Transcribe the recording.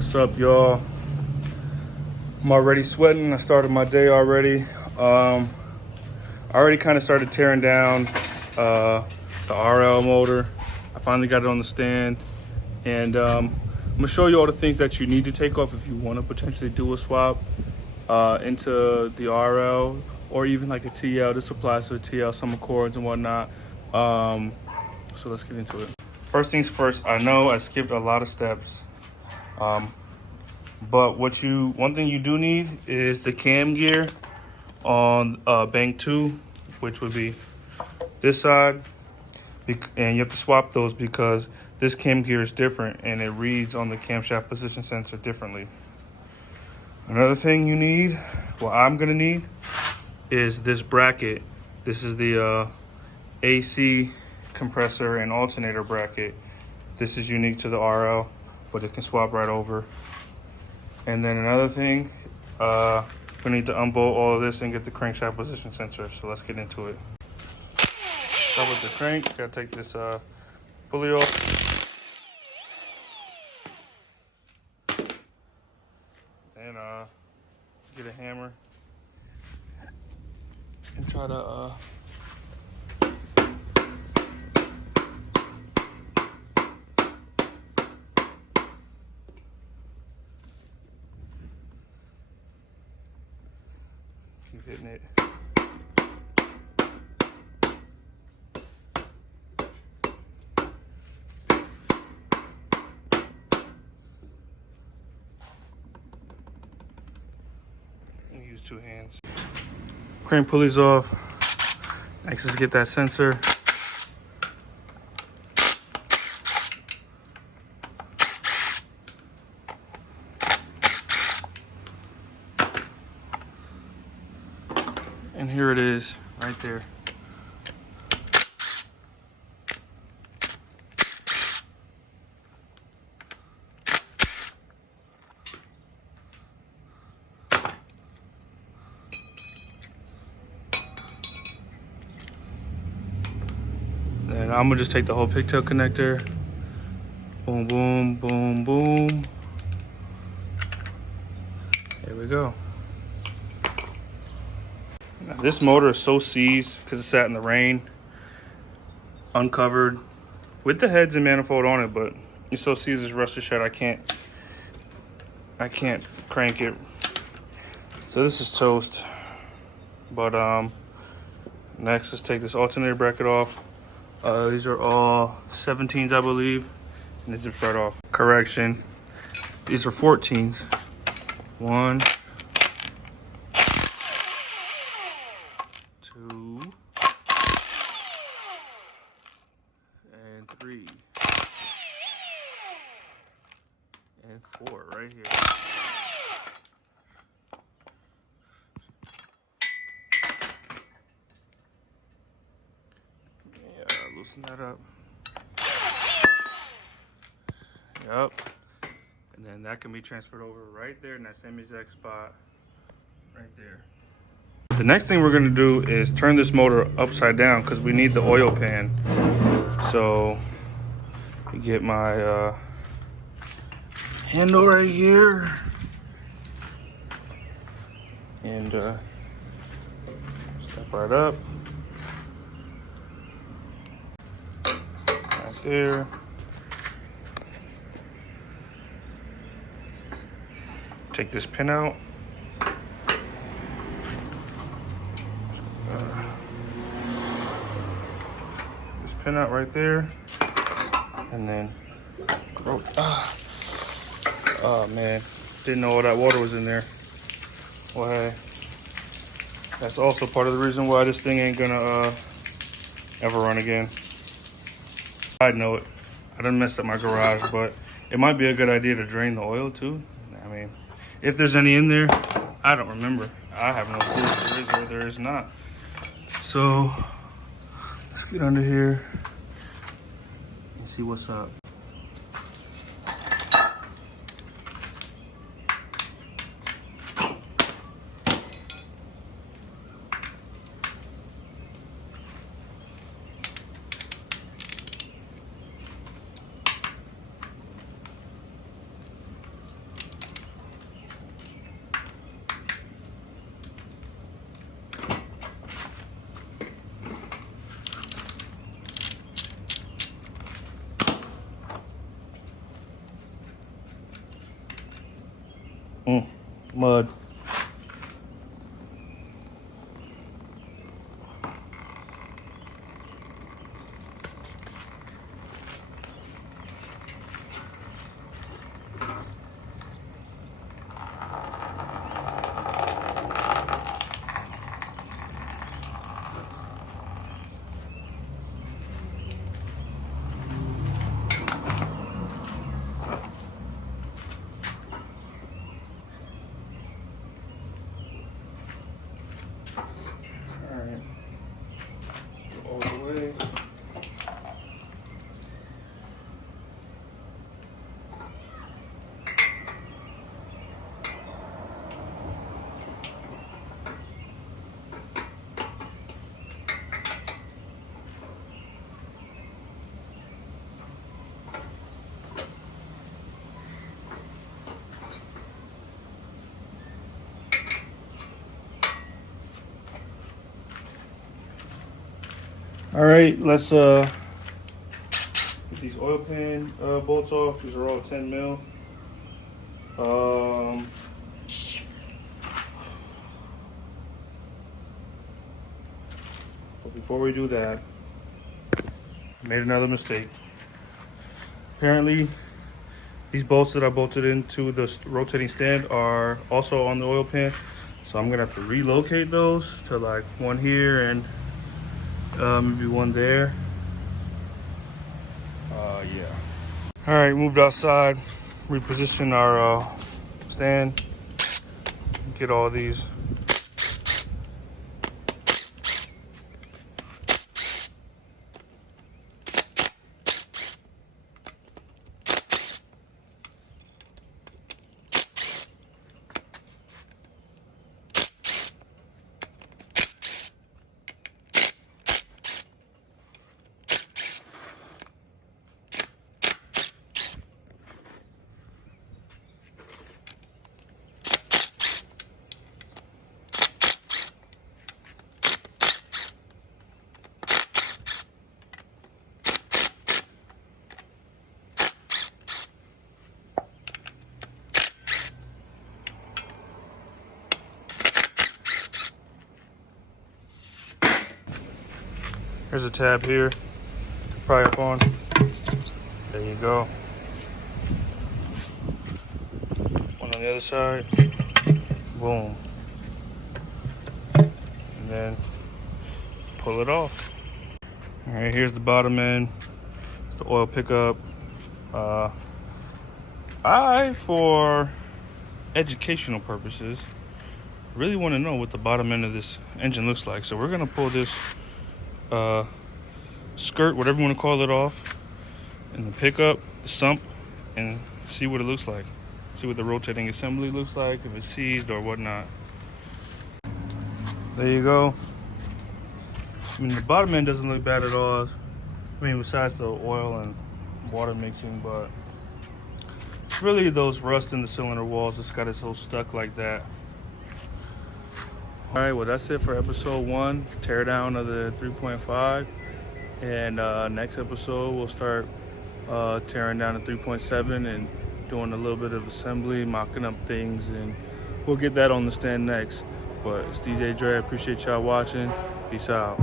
What's up, y'all? I'm already sweating. I started my day already. I already kind of started tearing down the RL motor. I finally got it on the stand, and I'm gonna show you all the things that you need to take off if you want to potentially do a swap into the RL or even like a TL. This applies to a TL, some Accords and whatnot. So let's get into it. First things first, I know I skipped a lot of steps. But one thing you do need is the cam gear on bank 2, which would be this side. And you have to swap those because this cam gear is different and it reads on the camshaft position sensor differently. Another thing you need, I'm gonna need, is this bracket. This is the AC compressor and alternator bracket. This is unique to the RL, but it can swap right over. And then another thing, we need to unbolt all of this and get the crankshaft position sensor. So let's get into it. Start with the crank. Gotta take this pulley off. And get a hammer and try to keep hitting it. Use 2 hands. Crank pulleys off. Next is get that sensor. And here it is, right there. And I'm gonna just take the whole pigtail connector. Boom, boom, boom, boom. There we go. Now, this motor is so seized because it sat in the rain, uncovered, with the heads and manifold on it, but it's so seized, it's rusted shut. I can't crank it. So this is toast. But next, let's take this alternator bracket off. These are all 17s, I believe, and it zips right off. Correction, these are 14s. 1, 2, and 3, and 4 right here. Yeah, loosen that up. Yep. And then that can be transferred over right there in that same exact spot right there. The next thing we're gonna do is turn this motor upside down because we need the oil pan. So get my handle right here and step right up. Right there. Take this pin out. This pin out right there. And then, oh man, didn't know all that water was in there. Well, hey, that's also part of the reason why this thing ain't gonna ever run again. Side note, I done messed up my garage, but it might be a good idea to drain the oil too. I mean, if there's any in there, I don't remember. I have no clue if there is or there is not. So let's get under here and see what's up. Mud. Alright. All the way. All right, let's get these oil pan bolts off. These are all 10 mil. But before we do that, I made another mistake. Apparently, these bolts that I bolted into the rotating stand are also on the oil pan. So I'm gonna have to relocate those to like one here and maybe one there. Yeah. All right, moved outside, reposition our stand, get all these. There's a tab here, pry up on. There you go. One on the other side. Boom. And then pull it off. All right, here's the bottom end. It's the oil pickup. For educational purposes, really want to know what the bottom end of this engine looks like. So we're gonna pull this skirt, whatever you want to call it, off, and the pickup, the sump, and see what it looks like. See what the rotating assembly looks like, if it's seized or whatnot. There you go. I mean, the bottom end doesn't look bad at all. I mean, besides the oil and water mixing, but it's really those rust in the cylinder walls that's got us so stuck like that. All right, well, that's it for episode 1, teardown of the 3.5. And next episode, we'll start tearing down the 3.7 and doing a little bit of assembly, mocking up things, and we'll get that on the stand next. But it's DJ Dre. I appreciate y'all watching. Peace out.